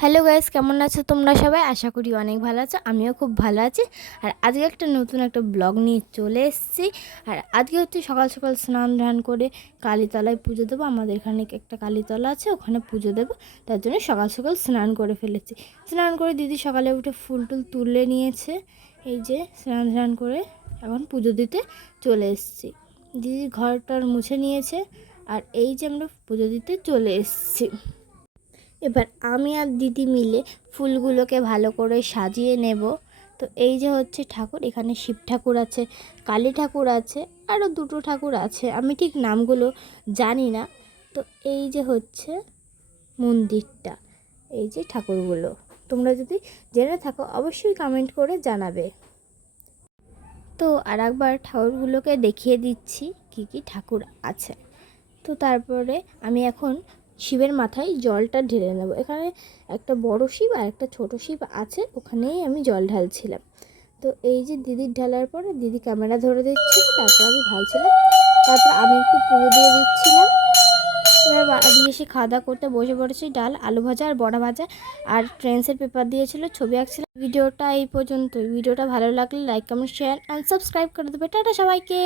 Hello guys, কেমন আছো তোমরা সবাই? আশা করি অনেক ভালো আছো। আমিও খুব ভালো আছি। আর আজকে একটা নতুন ব্লগ নিয়ে চলে এসেছি। আর আজকে হচ্ছে সকাল সকাল স্নান ধান করে কালীতলায় পুজো দেবো। আমাদের এখানে একটা কালীতলা আছে, ওখানে পুজো দেবো। তার জন্য সকাল সকাল স্নান করে ফেলেছি। স্নান করে দিদি সকালে উঠে ফুল টুল তুলে নিয়েছে। এই যে স্নান ধান করে এখন পুজো দিতে চলে এসেছি। দিদি ঘরটার মুছে নিয়েছে। আর এই যে আমরা পুজো দিতে চলে এসেছি। এবার আমি আর দিদি মিলে ফুলগুলোকে ভালো করে সাজিয়ে নেব। তো এই যে হচ্ছে ঠাকুর, এখানে শিব ঠাকুর আছে, কালী ঠাকুর আছে, আরও দুটো ঠাকুর আছে, আমি ঠিক নামগুলো জানি না। তো এই যে হচ্ছে মন্দিরটা, এই যে ঠাকুরগুলো তোমরা যদি জেনে থাকো অবশ্যই কমেন্ট করে জানাবে। তো আর একবার ঠাকুরগুলোকে দেখিয়ে দিচ্ছি কি কি ঠাকুর আছে। তো তারপরে আমি এখন শিবের মাথায় জলটা ঢেলে নেব। এখানে একটা বড় শিব আর একটা ছোট শিব আছে, ওখানেই আমি জল ঢালছিলাম। তো এই যে দিদির ঢালার পরে দিদি ক্যামেরা ধরে দিচ্ছিল, তারপর আমি ঢালছিলাম, তারপর আমি একটু পুজো দিয়ে দিচ্ছিলাম। এবার বাড়ি এসে খাওয়া দাওয়া করতে বসে পড়েছি। ডাল, আলু ভাজা আর বড়া ভাজা আর ট্রেন্সের পেপার দিয়েছিল, ছবি আঁকছিলাম। ভিডিওটা এই পর্যন্ত। ভিডিওটা ভালো লাগলে like, comment, share and subscribe করে দেবে। টাটা সবাইকে।